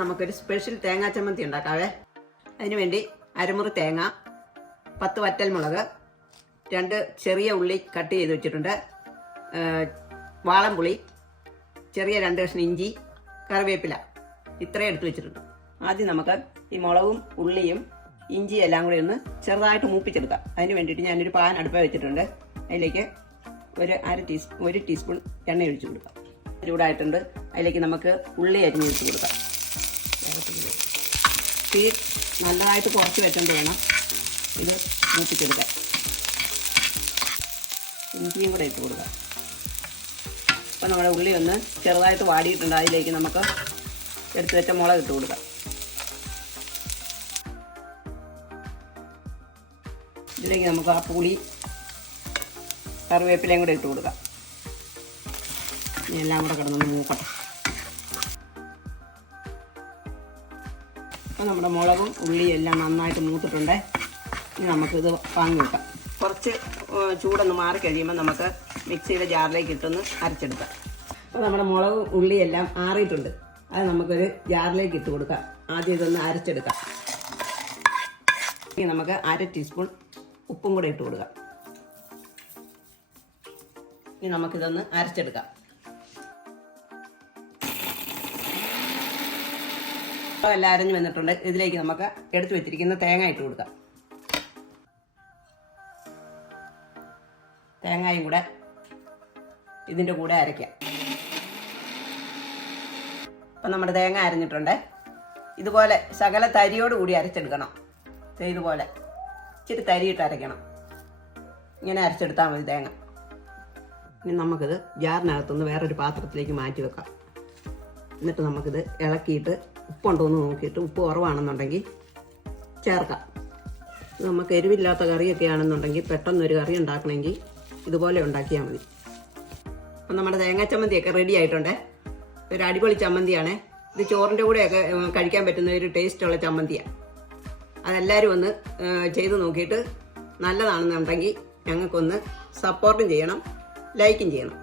നമുക്കൊരു സ്പെഷ്യൽ തേങ്ങാ ചമ്മന്തി ഉണ്ടാക്കാവേ. അതിനുവേണ്ടി അരമുറി തേങ്ങ, 10 വറ്റൽമുളക്, 2 ചെറിയ ഉള്ളി കട്ട് ചെയ്ത് വെച്ചിട്ടുണ്ട്, വാളംപുളി, ചെറിയ 2 കഷ്ണം ഇഞ്ചി, കറിവേപ്പില, ഇത്രയും എടുത്ത് വെച്ചിട്ടുണ്ട്. ആദ്യം നമുക്ക് ഈ മുളകും ഉള്ളിയും ഇഞ്ചിയും എല്ലാം കൂടി ഒന്ന് ചെറുതായിട്ട് മൂപ്പിച്ചെടുക്കാം. അതിന് വേണ്ടിയിട്ട് ഞാനൊരു പാൻ അടുപ്പ് വെച്ചിട്ടുണ്ട്. അതിലേക്ക് ഒരു ടീസ്പൂൺ എണ്ണ ഒഴിച്ചു കൊടുക്കാം. ചൂടായിട്ടുണ്ട്. അതിലേക്ക് നമുക്ക് ഉള്ളി അരിഞ്ഞ് വെച്ച് കൊടുക്കാം. തീ നല്ലതായിട്ട് കുറച്ച് വെച്ചോണ്ട് വേണം ഇത് മൂപ്പിച്ചെടുക്കാൻ. ഇഞ്ചിയും കൂടെ ഇട്ട് കൊടുക്കാം. അപ്പോൾ നമ്മുടെ ഉള്ളി ഒന്ന് ചെറുതായിട്ട് വാടിയിട്ടുണ്ട്. അതിലേക്ക് നമുക്ക് എടുത്ത് വെച്ച മുളക് ഇട്ട് കൊടുക്കാം. ഇതിലേക്ക് നമുക്ക് ആ പുളി, കറിവേപ്പിലയും കൂടെ ഇട്ട് കൊടുക്കാം. ഇനി എല്ലാം കൂടെ കിടന്നൊന്ന് മൂക്കട്ടെ. അപ്പോൾ നമ്മുടെ മുളകും ഉള്ളിയും എല്ലാം നന്നായിട്ട് മൂത്തിട്ടുണ്ട്. ഇനി നമുക്കിത് വാങ്ങി വെക്കാം. കുറച്ച് ചൂടൊന്ന് മാറി കഴിയുമ്പോൾ നമുക്ക് മിക്സിയുടെ ജാറിലേക്ക് ഇട്ടൊന്ന് അരച്ചെടുക്കാം. അപ്പോൾ നമ്മുടെ മുളകും ഉള്ളിയും എല്ലാം ആറിയിട്ടുണ്ട്. അത് നമുക്കൊരു ജാറിലേക്ക് ഇട്ട് കൊടുക്കാം. ആദ്യം ഇതൊന്ന് അരച്ചെടുക്കാം. ഇനി നമുക്ക് 1/2 ടീസ്പൂൺ ഉപ്പും കൂടെ ഇട്ട് കൊടുക്കാം. ഇനി നമുക്കിതൊന്ന് അരച്ചെടുക്കാം. എല്ലാം അരഞ്ഞു വന്നിട്ടുണ്ട്. ഇതിലേക്ക് നമുക്ക് എടുത്തു വെച്ചിരിക്കുന്ന തേങ്ങ ഇട്ട് കൊടുക്കാം. തേങ്ങയും കൂടെ ഇതിൻ്റെ കൂടെ അരയ്ക്കാം. അപ്പം നമ്മുടെ തേങ്ങ അരഞ്ഞിട്ടുണ്ട്. ഇതുപോലെ ശകല തരിയോട് കൂടി അരച്ചെടുക്കണം. ഇതുപോലെ ഇച്ചിരി തരിയിട്ട് അരയ്ക്കണം. ഇങ്ങനെ അരച്ചെടുത്താൽ മതി തേങ്ങ. ഇനി നമുക്കിത് ജാറിനകത്തുനിന്ന് വേറൊരു പാത്രത്തിലേക്ക് മാറ്റി വെക്കാം. എന്നിട്ട് നമുക്കിത് ഇളക്കിയിട്ട് ഉപ്പുണ്ടോ എന്ന് നോക്കിയിട്ട് ഉപ്പ് കുറവാണെന്നുണ്ടെങ്കിൽ ചേർക്കാം. നമുക്ക് എരിവില്ലാത്ത കറിയൊക്കെ ആണെന്നുണ്ടെങ്കിൽ പെട്ടെന്നൊരു കറി ഉണ്ടാക്കണമെങ്കിൽ ഇതുപോലെ ഉണ്ടാക്കിയാൽ മതി. അപ്പം നമ്മുടെ തേങ്ങാ ചമ്മന്തിയൊക്കെ റെഡി ആയിട്ടുണ്ട്. ഒരു അടിപൊളി ചമ്മന്തിയാണ് ഇത്. ചോറിൻ്റെ കൂടെയൊക്കെ കഴിക്കാൻ പറ്റുന്ന ഒരു ടേസ്റ്റുള്ള ചമ്മന്തിയാണ്. അതെല്ലാവരും ഒന്ന് ചെയ്ത് നോക്കിയിട്ട് നല്ലതാണെന്നുണ്ടെങ്കിൽ ഞങ്ങൾക്കൊന്ന് സപ്പോർട്ടും ചെയ്യണം, ലൈക്കും ചെയ്യണം.